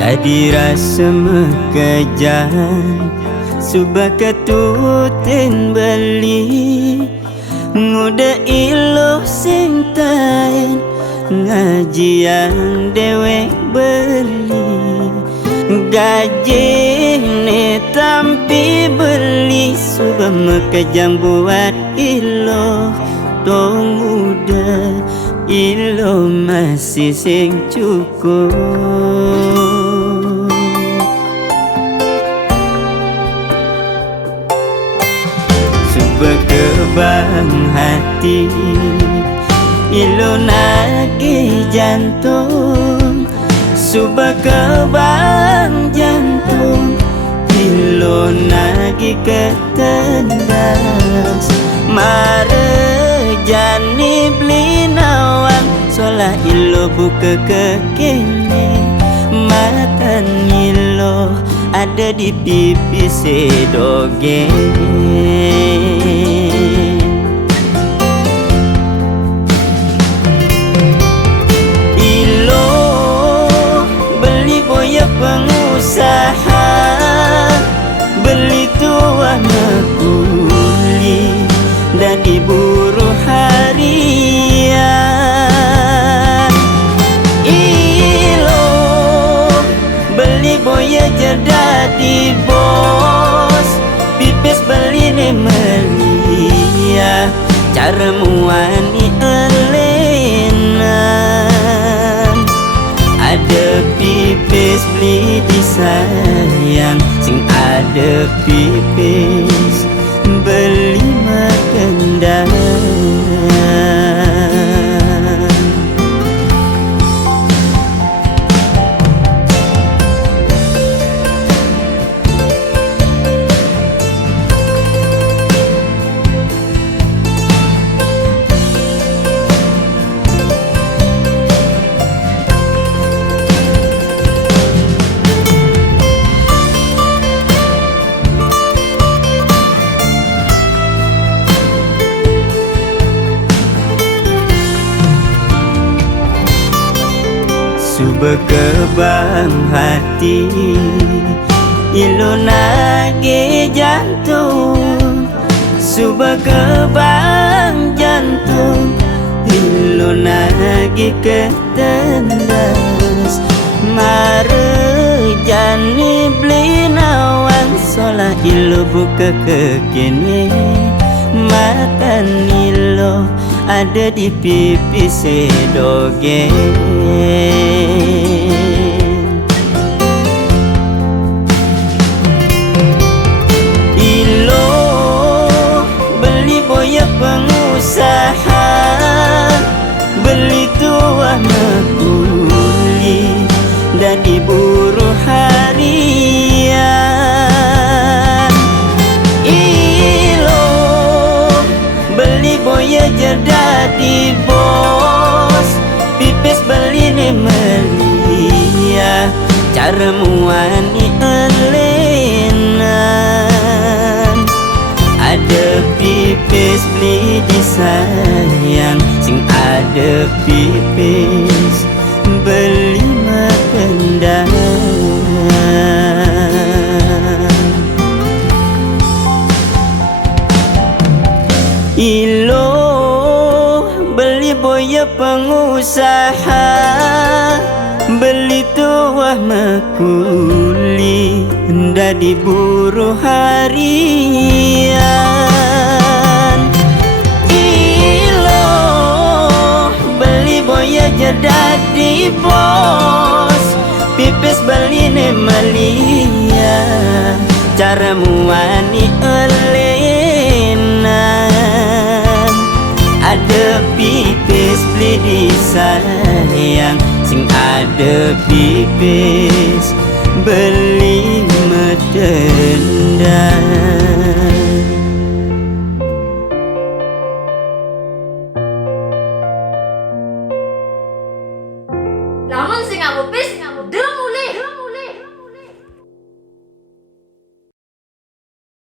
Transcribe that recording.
Tadi rasa mekajan subah ketutin beli nguda iluh sing tain ngajian dewek beli gaji ne tampi beli subah mekajan buat iluh tong muda iluh masih sing cukup. Berkebang hati ilu nagih jantung subah kebang jantung ilu nagih ketendas mare jani beli nawang solah ilu buka kekene matan ilu ada di pipi sedoge. Ilo beli boya pengusaha beli tua mekuli dan diburu harian. Ilo beli boya jadi bos pipis beli ne melia cara muani elenan ada pipis beli disayang sing ada pipis beli makendang. Berkebang hati ilu nagih jantung subah kebang jantung ilu nagih ketendas mare jani beli nawang solah ilu buka kekene matan ilu ada di pipi sedoge. Ilo beli boya pengusaha beli tua mekuli dan diburu harian. Ilo beli boya jadi bos pipis beli ne melia cara muani elenan ada pipis beli disayang sing ada pipis beli makendang. Ilo beli boya pengusaha beli tua mekuli nda diburu harian. Ilo beli boya jadi bos pipis beli ne melia cara muani elenan ada pipis beli disayang sing ada pipis